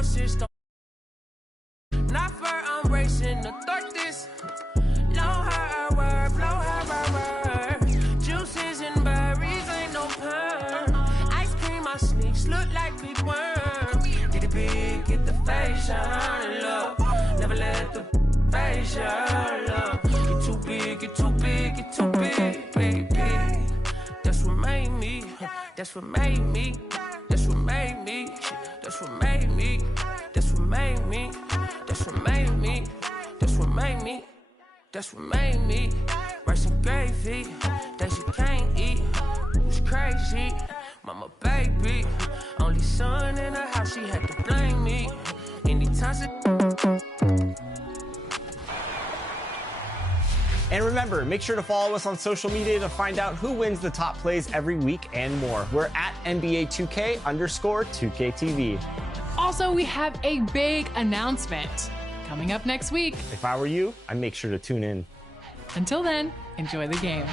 assist. Not for I'm racing the tortoise. Blow her word, blow her word. Juices and berries ain't no perm. Ice cream, my sneaks look like big worms. Get it big, get the facial love. Never let the facial love. Get too big, get too big, get too big, baby. That's what made me. That's what made me. That's what made me. That's what made me. That's what made me. That's what made me. That's what made me. That's what made me. Rice and gravy that you can't eat. It was crazy. Mama baby, only son in the house, she had to blame me. Anytime. And remember, make sure to follow us on social media to find out who wins the top plays every week and more. We're at NBA2K_2KTV. Also, we have a big announcement coming up next week. If I were you, I'd make sure to tune in. Until then, enjoy the game.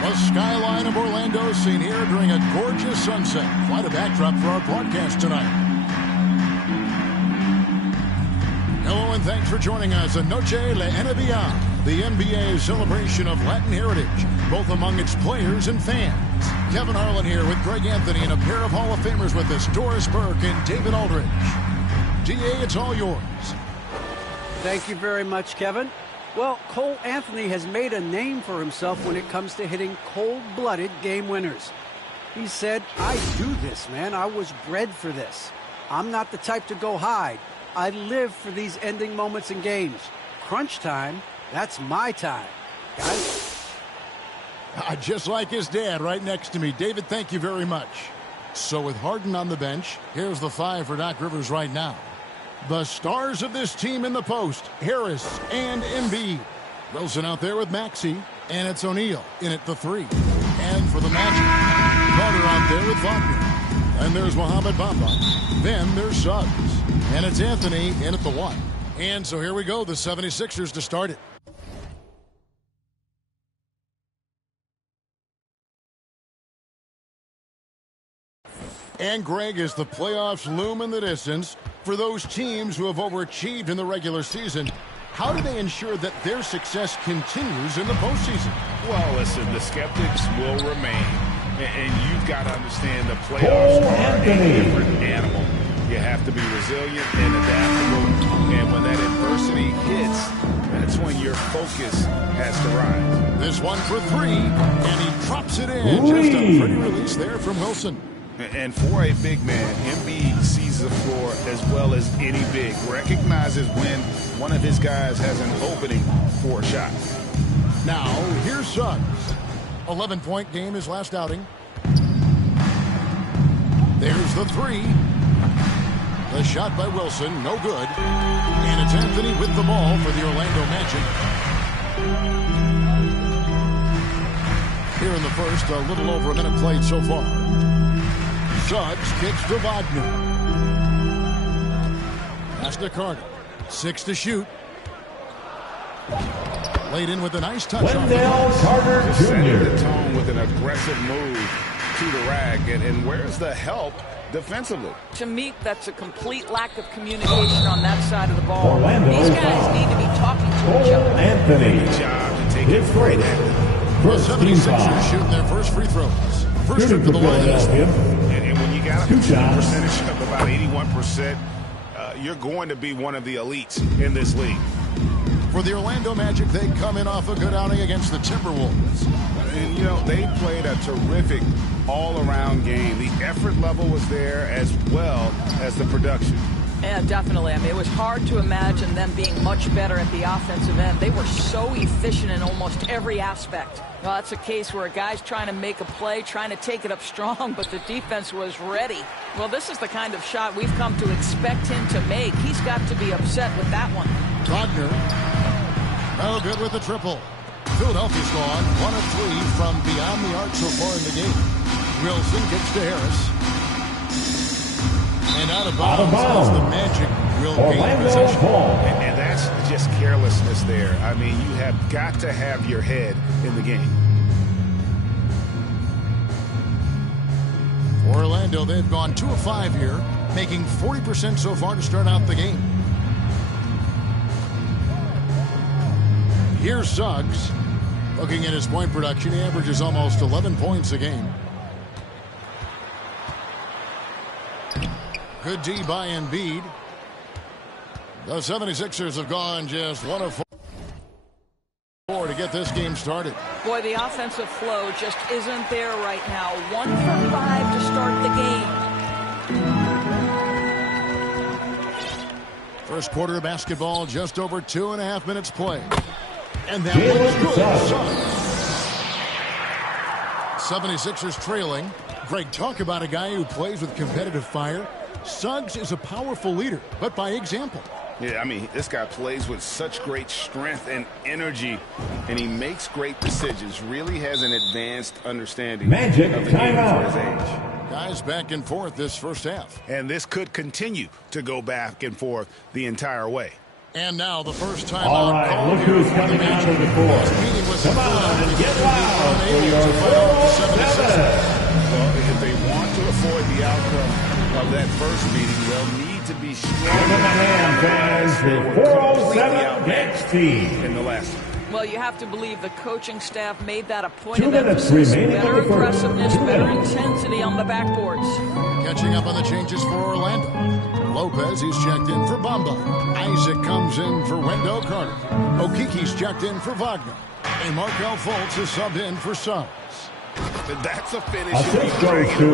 The skyline of Orlando seen here during a gorgeous sunset. Quite a backdrop for our broadcast tonight. Hello and thanks for joining us on Noche La NBA, the NBA celebration of Latin heritage, both among its players and fans. Kevin Harlan here with Greg Anthony and a pair of Hall of Famers with us, Doris Burke and David Aldridge. DA, it's all yours. Thank you very much, Kevin. Well, Cole Anthony has made a name for himself when it comes to hitting cold-blooded game winners. He said, I do this, man. I was bred for this. I'm not the type to go hide. I live for these ending moments in games. Crunch time, that's my time. Guys? Just like his dad right next to me. David, thank you very much. So with Harden on the bench, here's the five for Doc Rivers right now. The stars of this team in the post, Harris and Embiid. Wilson out there with Maxey, and it's O'Neal in at the three. And for the Magic, Carter out there with Wagner. And there's Mohamed Bamba. Then there's Suggs. And it's Anthony in at the one. And so here we go, the 76ers to start it. And Greg, as the playoffs loom in the distance, for those teams who have overachieved in the regular season, how do they ensure that their success continues in the postseason? Well, listen, the skeptics will remain, and you've got to understand the playoffs are a different animal. You have to be resilient and adaptable, and when that adversity hits, that's when your focus has to rise. This one for three, and he drops it in. Just a pretty release there from Wilson. And for a big man, Embiid sees the floor as well as any big. Recognizes when one of his guys has an opening for a shot. Now, here's Suggs. 11-point game his last outing. There's the three. The shot by Wilson, no good. And it's Anthony with the ball for the Orlando Magic. Here in the first, a little over a minute played so far. Suggs kicks to Wagner. Pass to Carter. 6 to shoot. Laid in with a nice touch. Wendell Carter Jr. Setting the tone with an aggressive move to the rack. And where's the help defensively? To me, that's a complete lack of communication on that side of the ball. Orlando These guys need to be talking to each other. Anthony. Good job to take it right at them. The 76ers shooting their first free throws. First trip to the line. And when you got a shooting percentage of about 81%, you're going to be one of the elites in this league. For the Orlando Magic, they come in off a good outing against the Timberwolves. And, you know, they played a terrific all-around game. The effort level was there as well as the production. Yeah, definitely. I mean, it was hard to imagine them being much better at the offensive end. They were so efficient in almost every aspect. Well, that's a case where a guy's trying to make a play, trying to take it up strong, but the defense was ready. Well, this is the kind of shot we've come to expect him to make. He's got to be upset with that one. Wagner. No good with the triple. Philadelphia's gone 1 of 3 from beyond the arc so far in the game. Wilson kicks to Harris. And out of bounds. The Magic will gain possession. And that's just carelessness there. I mean, you have got to have your head in the game. For Orlando, they've gone 2 of 5 here, making 40% so far to start out the game. Here's Suggs. Looking at his point production, he averages almost 11 points a game. Good D by Embiid. The 76ers have gone just 1 of 4 to get this game started. Boy, the offensive flow just isn't there right now. 1 for 5 to start the game. First quarter of basketball, just over 2.5 minutes played. And that one's good. 76ers trailing. Greg, talk about a guy who plays with competitive fire. Suggs is a powerful leader, but by example. Yeah, I mean, this guy plays with such great strength and energy, and he makes great decisions. Really has an advanced understanding of the game for his age. Guys back and forth this first half. And this could continue to go back and forth the entire way. And now the first time all out. Right, look who's coming out of the court. Come on and get loud for your 407. Well, if they want to avoid the outcome of that first meeting, they'll need to be strong. Give them a hand, fans. The 407 next team. In the last one. Well, you have to believe the coaching staff made that a point 2 of minutes emphasis. remaining Better on the first. aggressiveness, better intensity on the backboards. Catching up on the changes for Orlando. Lopez, he's checked in for Bamba. Isaac comes in for Wendell Carter. Okiki's checked in for Wagner. And Markelle Fultz is subbed in for Suggs. That's a finish. Assist goes to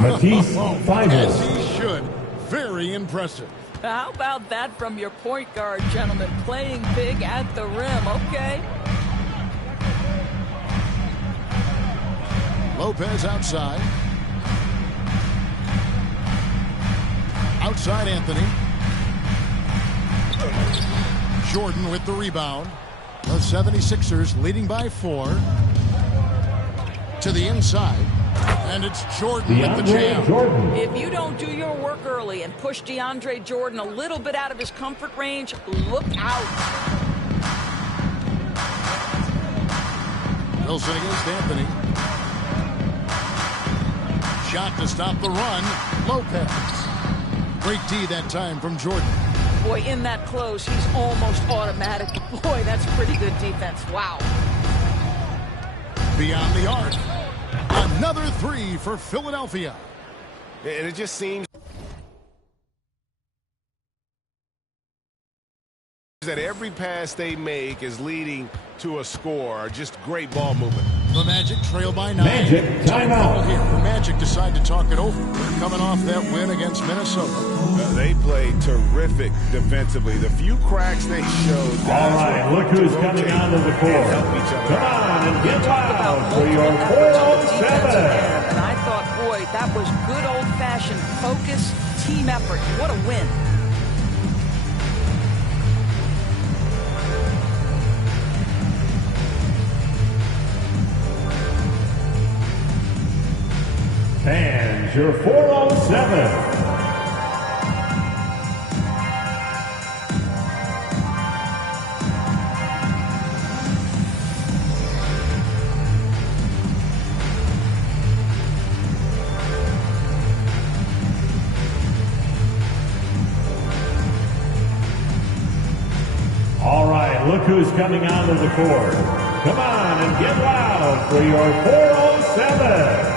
Matisse Thybulle. As he should. Very impressive. How about that from your point guard, gentlemen? Playing big at the rim. Okay. Lopez outside. Outside Anthony. Jordan with the rebound. The 76ers leading by 4. To the inside. And it's Jordan with the jam. If you don't do your work early and push DeAndre Jordan a little bit out of his comfort range, look out. Wilson against Anthony. Shot to stop the run. Lopez. Great D that time from Jordan. Boy, in that close, he's almost automatic. Boy, that's pretty good defense. Wow. Beyond the arc. Another 3 for Philadelphia. And it just seems that every pass they make is leading to a score. Just great ball movement. The Magic trail by 9. Magic, timeout. Here, the Magic decide to talk it over. They're coming off that win against Minnesota. They played terrific defensively. The few cracks they showed. All right, look who's coming onto the court. Come on and get loud for your 407. And I thought, boy, that was good old-fashioned focus, team effort. What a win. Fans, your 407. All right, look who's coming onto the court. Come on and get loud for your 407.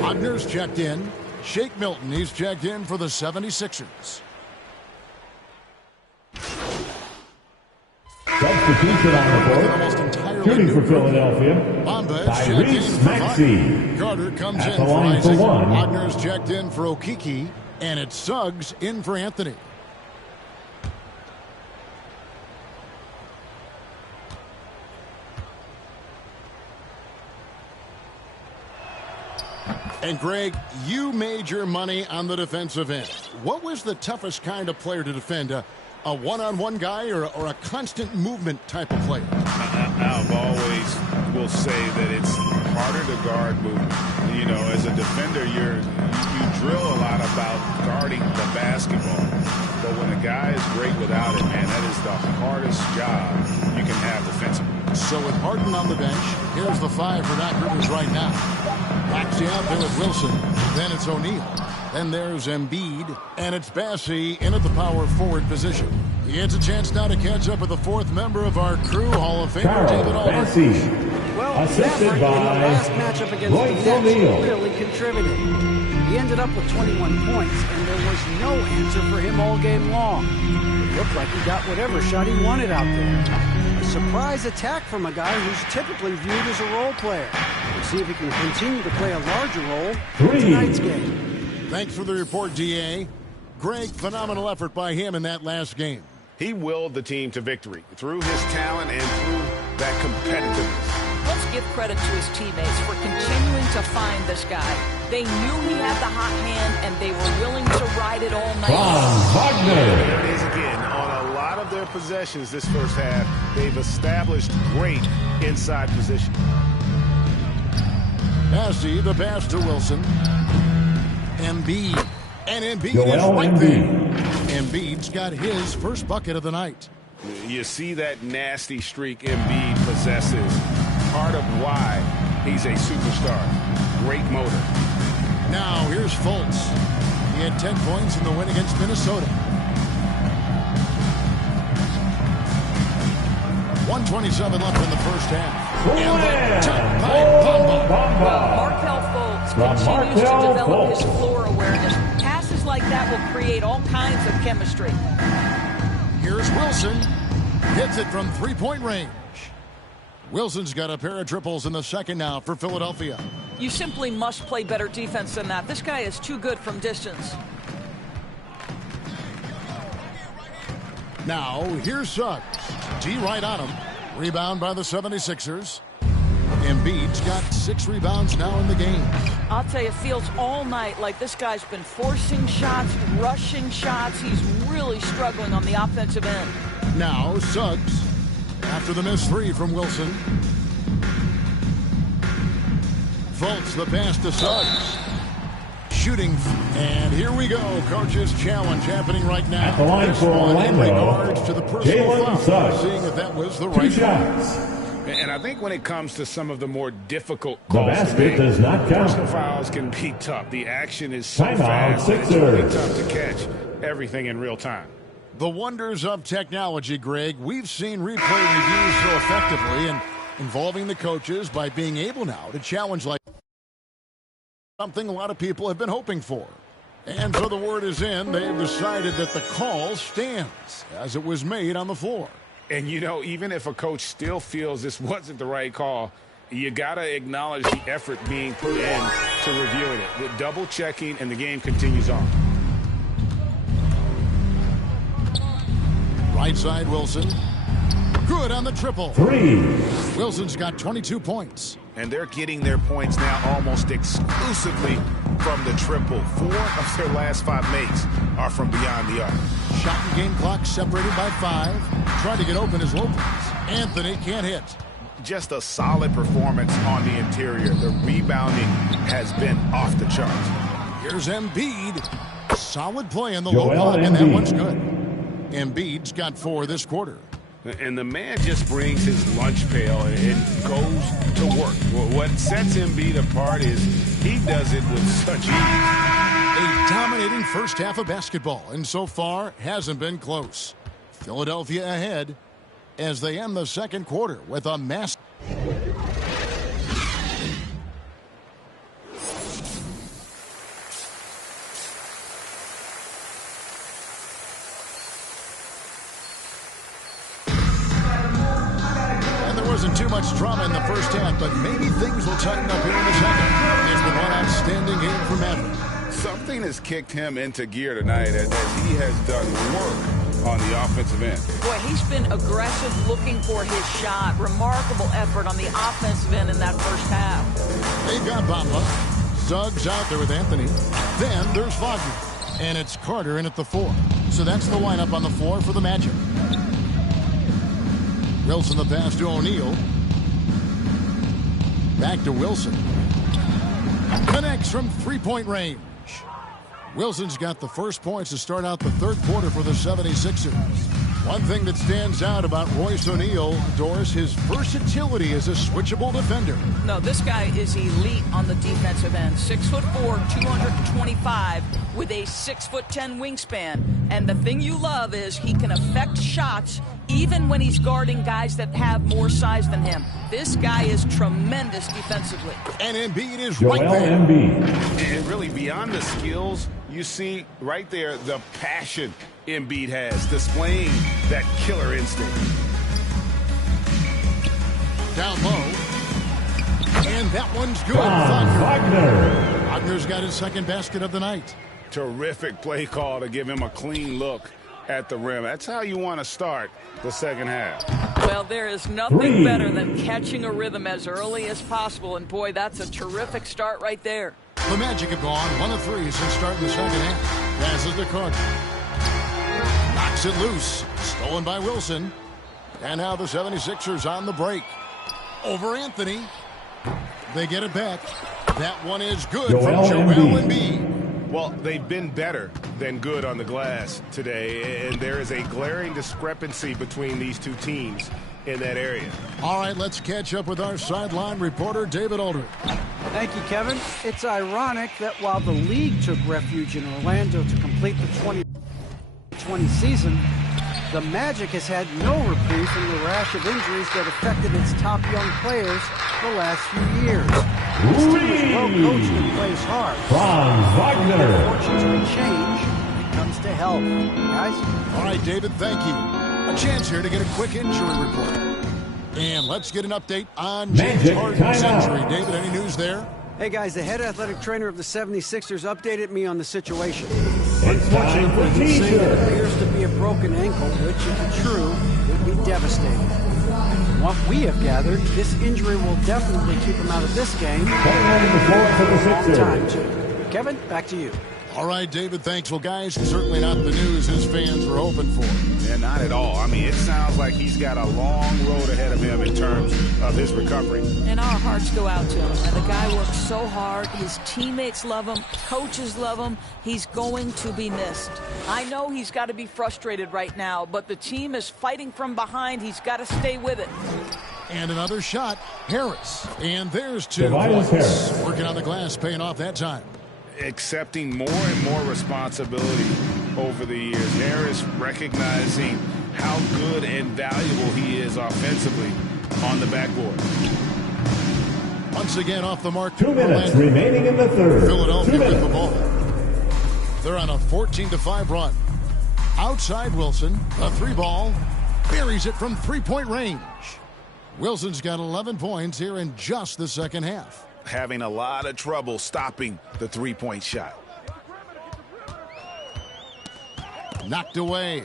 Wagner's checked in. Shake Milton, he's checked in for the 76ers. Substitution on the court. Shooting for Philadelphia. Tyrese Maxey. Carter comes At in the for line Isaac. for 1. Wagner's checked in for Okiki. And it's Suggs in for Anthony. And Greg, you made your money on the defensive end. What was the toughest kind of player to defend? A one-on-one guy or a constant movement type of player? I've always will say that it's harder to guard movement. You know, as a defender, you drill a lot about guarding the basketball. But when a guy is great without it, man, that is the hardest job you can have defensively. So with Harden on the bench, here's the 5 for Doc Rivers right now. Maxey out there with Wilson. Then it's O'Neal. Then there's Embiid. And it's Bassey in at the power forward position. He gets a chance now to catch up with the 4th member of our crew, Hall of Famer David Aldridge. Well, assisted Maverick by in the last matchup against Royce the Nets O'Neal. really contributed. He ended up with 21 points, and there was no answer for him all game long. It looked like he got whatever shot he wanted out there. A surprise attack from a guy who's typically viewed as a role player. We'll see if he can continue to play a larger role in tonight's game. Thanks for the report, D.A. Greg, phenomenal effort by him in that last game. He willed the team to victory through his talent and through that competitiveness. Let's give credit to his teammates for continuing to find this guy. They knew he had the hot hand, and they were willing to ride it all night. There it is again. On a lot of their possessions this first half, they've established great inside position. Bassey, the pass to Wilson. Embiid. And Embiid Joel is right Embiid. there. Embiid's got his first bucket of the night. You see that nasty streak Embiid possesses. Part of why he's a superstar. Great motor. Now here's Fultz. He had 10 points in the win against Minnesota. 1:27 left in the first half. And the top by Bamba. Well, Markelle Fultz continues to develop his floor awareness. Passes like that will create all kinds of chemistry. Here's Wilson. Hits it from three-point range. Wilson's got a pair of triples in the second now for Philadelphia. You simply must play better defense than that. This guy is too good from distance. Now, here's Suggs. D right on him. Rebound by the 76ers. Embiid's got 6 rebounds now in the game. I'll tell you, it feels all night like this guy's been forcing shots, rushing shots. He's really struggling on the offensive end. Now, Suggs. After the missed 3 from Wilson. Fultz the pass to Suggs. Shooting. And here we go. Coach's challenge happening right now. At the line for Orlando, in regards to the personal Jalen foul. Suggs. Seeing if that was the 2 right shots. And I think when it comes to some of the more difficult The calls basket to make, does not count. personal fouls can be tough. The action is so Timeout, fast. It's really Sixers. tough to catch everything in real time. The wonders of technology, Greg. We've seen replay reviews so effectively and involving the coaches by being able now to challenge like something a lot of people have been hoping for. And so the word is in. They've decided that the call stands as it was made on the floor. And, you know, even if a coach still feels this wasn't the right call, you got to acknowledge the effort being put in to reviewing it. The double checking, and the game continues on. Right side, Wilson. Good on the triple. 3. Wilson's got 22 points. And they're getting their points now almost exclusively from the triple. 4 of their last 5 makes are from beyond the arc. Shot and game clock separated by 5. Trying to get open is Lopez. Anthony can't hit. Just a solid performance on the interior. The rebounding has been off the charts. Here's Embiid. Solid play in the Joel low block, and that Embiid. one's good. Embiid's got 4 this quarter. And the man just brings his lunch pail and goes to work. What sets Embiid apart is he does it with such ease. A dominating first half of basketball, and so far hasn't been close. Philadelphia ahead as they end the second quarter with a massive. Wasn't too much drama in the first half, but maybe things will tighten up here in the second. It's been one outstanding game for Maverick. Something has kicked him into gear tonight as he has done work on the offensive end. Boy, he's been aggressive looking for his shot. Remarkable effort on the offensive end in that first half. They've got Bamba. Suggs out there with Anthony. Then there's Wagner. And it's Carter in at the 4. So that's the lineup on the floor for the Magic. Wilson the pass to O'Neal. Back to Wilson. Connects from three-point range. Wilson's got the first points to start out the third quarter for the 76ers. One thing that stands out about Royce O'Neal, Doris, his versatility as a switchable defender. No, this guy is elite on the defensive end. 6'4", 225 with a 6'10" wingspan. And the thing you love is he can affect shots even when he's guarding guys that have more size than him. This guy is tremendous defensively. And Embiid is Joel right there. Embiid. And really, beyond the skills, you see right there the passion Embiid has, displaying that killer instinct. Down low. And that one's good. Wagner. Wagner's got his second basket of the night. Terrific play call to give him a clean look at the rim. That's how you want to start the second half. Well, there is nothing better than catching a rhythm as early as possible. And, boy, that's a terrific start right there. The Magic have gone 1 of 3 since starting the second half. Passes to Carter. Knocks it loose. Stolen by Wilson. And now the 76ers on the break. Over Anthony. They get it back. That one is good from Joel Embiid. Well, they've been better than good on the glass today, and there is a glaring discrepancy between these two teams in that area. All right, let's catch up with our sideline reporter, David Aldridge. Thank you, Kevin. It's ironic that while the league took refuge in Orlando to complete the 2020 season, the Magic has had no reprieve from the rash of injuries that affected its top young players the last few years. This team is well coached and plays hard. Wagner. Fortunes can change when it comes to health. Guys? All right, David, thank you. A chance here to get a quick injury report. And let's get an update on James Magic Harden's timeout. injury. David, any news there? Hey, guys, the head athletic trainer of the 76ers updated me on the situation. It's time for He said it teaser. appears to be a broken ankle, which, if true, would be devastating. From what we have gathered, this injury will definitely keep him out of this game. Coming on the floor for the Long time, Sixers. too. Kevin, back to you. All right, David, thanks. Well, guys, certainly not the news his fans were hoping for. Yeah, not at all. I mean, it sounds like he's got a long road ahead of him in terms of his recovery. And our hearts go out to him. And the guy works so hard. His teammates love him. Coaches love him. He's going to be missed. I know he's got to be frustrated right now, but the team is fighting from behind. He's got to stay with it. And another shot, Harris. And there's 2 Tobias points. Harris. Working on the glass, paying off that time. Accepting more and more responsibility over the years. Harris recognizing how good and valuable he is offensively on the backboard. Once again off the mark. 2 minutes Orlando. remaining in the third. Philadelphia 2 with the minutes. ball. They're on a 14-5 run. Outside Wilson, a 3-ball. Buries it from three-point range. Wilson's got 11 points here in just the second half. Having a lot of trouble stopping the three-point shot. Knocked away.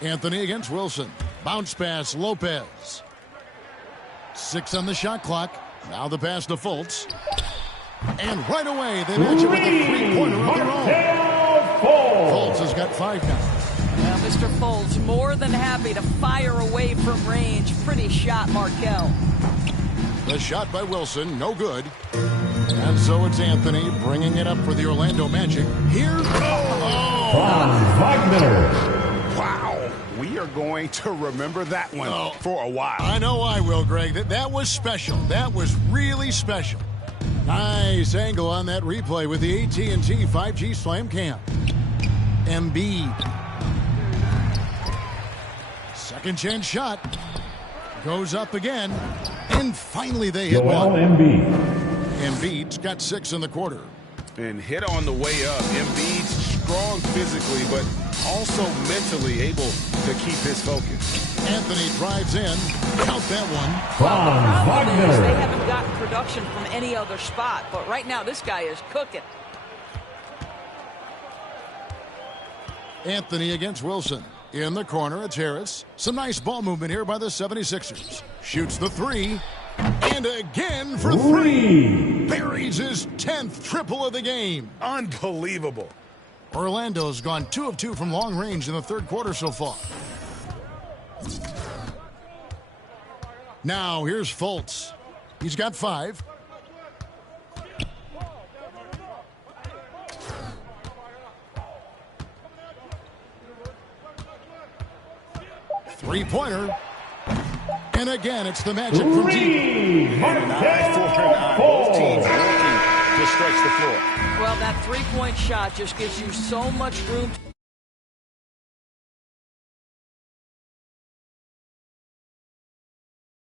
Anthony against Wilson. Bounce pass, Lopez. 6 on the shot clock. Now the pass to Fultz. And right away, they match it with a three-pointer of their own. Fultz has got 5 now. Now, Mr. Fultz more than happy to fire away from range. Pretty shot, Markelle. The shot by Wilson, no good. And so it's Anthony bringing it up for the Orlando Magic. Here. Wagner. Wow. We are going to remember that one for a while. I know I will, Greg. That was special. That was really special. Nice angle on that replay with the AT&T 5G Slam Cam. Embiid. Second chance shot. Goes up again. And finally they hit Joel one. Embiid. Embiid's got 6 in the quarter. And hit on the way up. Embiid's strong physically, but also mentally able to keep his focus. Anthony drives in. Count that one. The problem is they Wagner. haven't gotten production from any other spot. But right now, this guy is cooking. Anthony against Wilson. In the corner, it's Harris. Some nice ball movement here by the 76ers. Shoots the 3. And again for three. Buries his 10th triple of the game. Unbelievable. Orlando's gone 2 of 2 from long range in the third quarter so far. Now here's Fultz. He's got 5. Three-pointer. And again, it's the Magic from deep. And an eye for an eye. Both teams working to stretch the floor. Well, that three-point shot just gives you so much room to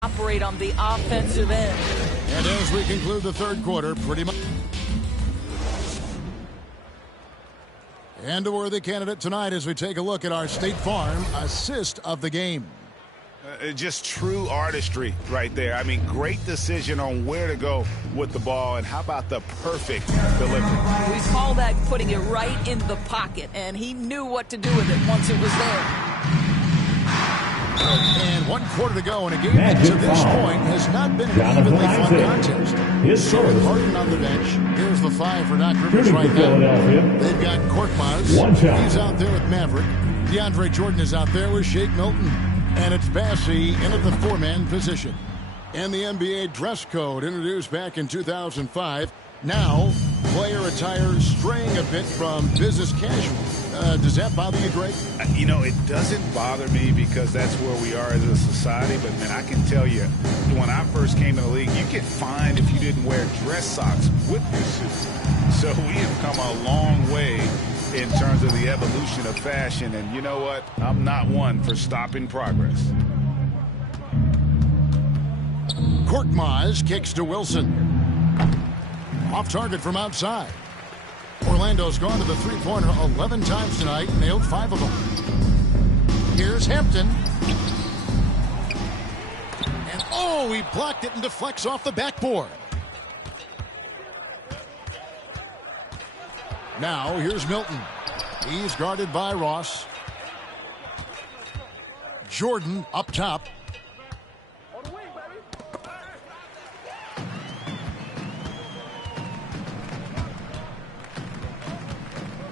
operate on the offensive end. And as we conclude the third quarter, pretty much. And a worthy candidate tonight as we take a look at our State Farm assist of the game. Just true artistry right there. I mean, great decision on where to go with the ball, and how about the perfect delivery? We call that putting it right in the pocket, and he knew what to do with it once it was there. And 1 quarter to go in a game that to this point has not been an evenly fun contest. So with Harden on the bench, here's the 5 for Doc Rivers right now. They've got Korkmaz. He's out there with Maverick. DeAndre Jordan is out there with Shake Milton. And it's Bassey in at the 4-man position. And the NBA dress code introduced back in 2005. Now, player attire straying a bit from business casual. Does that bother you, Drake? You know, it doesn't bother me because that's where we are as a society. But, man, I can tell you, when I first came in the league, you get fined if you didn't wear dress socks with your suit. So we have come a long way in terms of the evolution of fashion. And you know what? I'm not one for stopping progress. Korkmaz kicks to Wilson. Off target from outside. Orlando's gone to the three-pointer 11 times tonight, nailed 5 of them. Here's Hampton. And oh, he blocked it and deflects off the backboard. Now here's Milton. He's guarded by Ross. Jordan up top.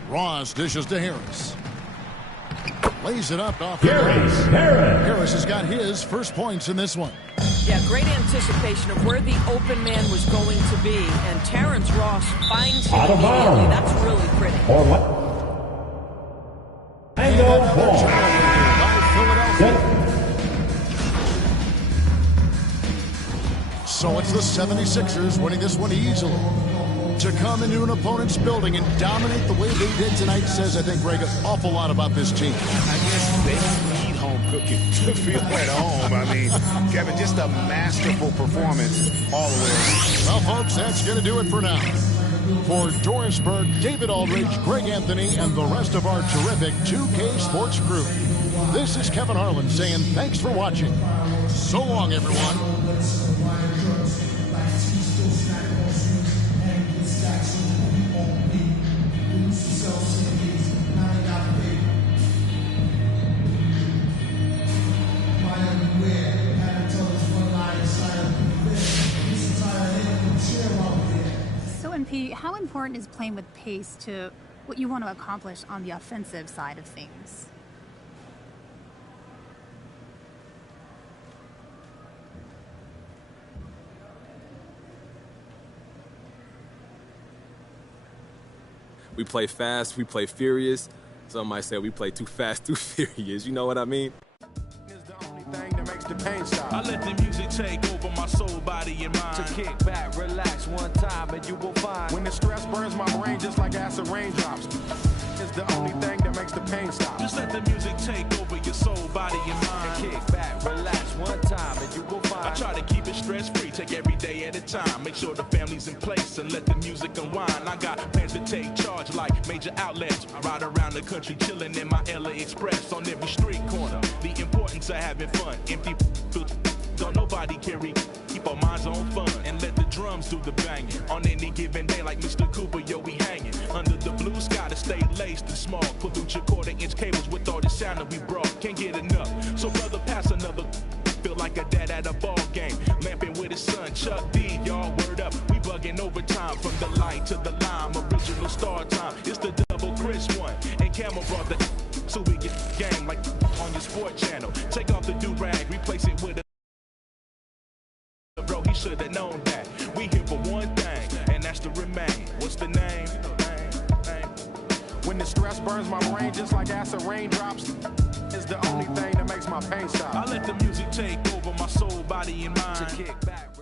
Ross dishes to Harris. Lays it up off the Harris. Harris has got his first points in this one. Yeah, great anticipation of where the open man was going to be, and Terrence Ross finds him immediately. That's really pretty. Or what? And another turnover by Philadelphia. So it's the 76ers winning this one easily. To come into an opponent's building and dominate the way they did tonight says, I think, Greg, an awful lot about this team. I guess they don't need home cooking to feel at home. I mean, Kevin, just a masterful performance all the way around. Well, folks, that's going to do it for now. For Doris Burke, David Aldridge, Greg Anthony, and the rest of our terrific 2K Sports crew, this is Kevin Harlan saying thanks for watching. So long, everyone. How important is playing with pace to what you want to accomplish on the offensive side of things? We play fast, we play furious. Some might say we play too fast, too furious. You know what I mean? I let the music take over my soul, body, and mind. To kick back, relax one time, and you will find when the stress burns my brain just like acid raindrops. It's the only thing that makes the pain stop. Just let the music take over your soul, body, and mind. And kick back, relax one time, and you will find. I try to keep it stress-free, take every day at a time. Make sure the family's in place and let the music unwind. I got plans to take charge like major outlets. Ride around the country chilling in my LA Express on every street corner. The importance of having fun. Empty don't nobody carry. Keep our minds on fun and let the drums do the banging. On any given day like Mr. Cooper, yo, we hanging. Under the blue sky to stay laced and small. Pollute your quarter-inch cables with all the sound that we brought. Can't get enough. So brother, pass another. Feel like a dad at a ball game. Lamping with his son. camera brought the so we get game like on your sport channel. Take off the do-rag, replace it with a bro, he should have known that. We here for one thing, and that's to remain. What's the name? When the stress burns my brain just like acid raindrops, it's the only thing that makes my pain stop. I let the music take over my soul, body, and mind. To kick back.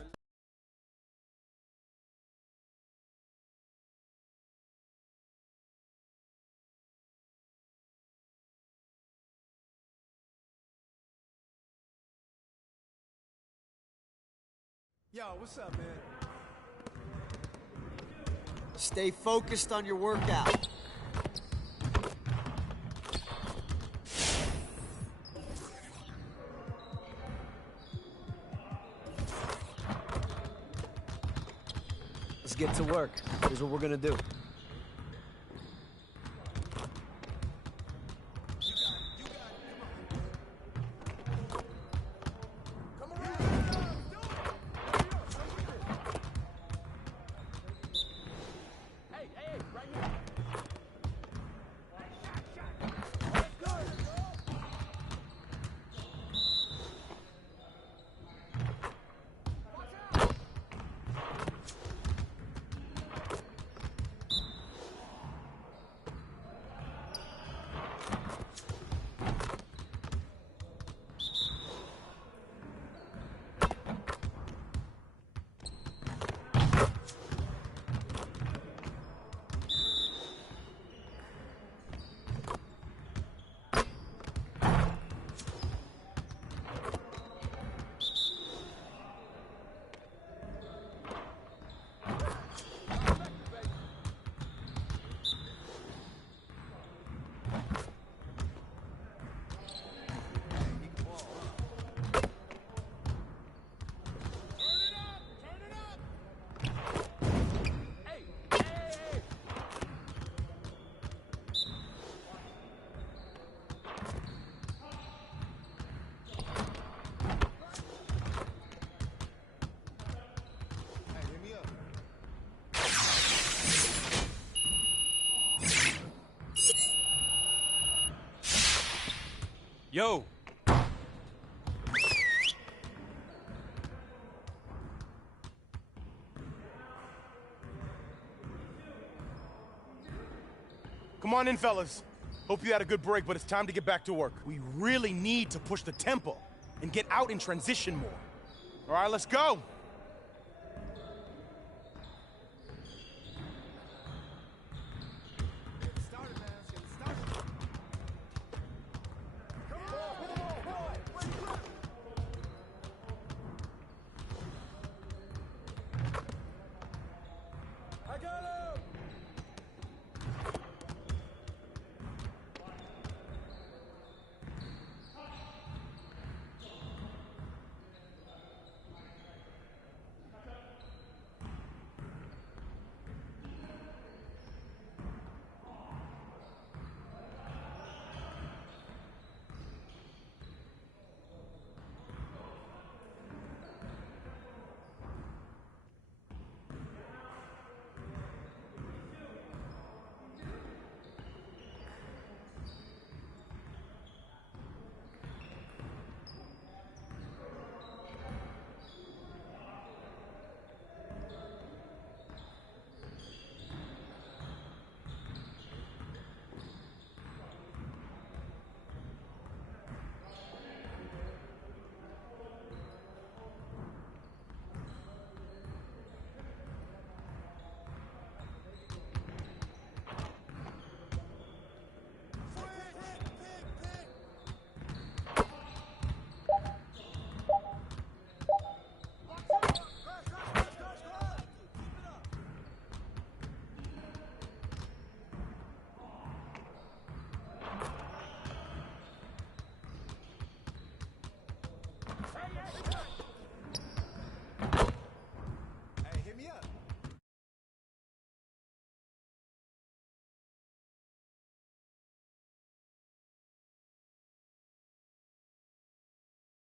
Yo, what's up, man? Stay focused on your workout. Let's get to work. Here's what we're gonna do. Yo! Come on in, fellas. Hope you had a good break, but it's time to get back to work. We really need to push the tempo and get out in transition more. All right, let's go.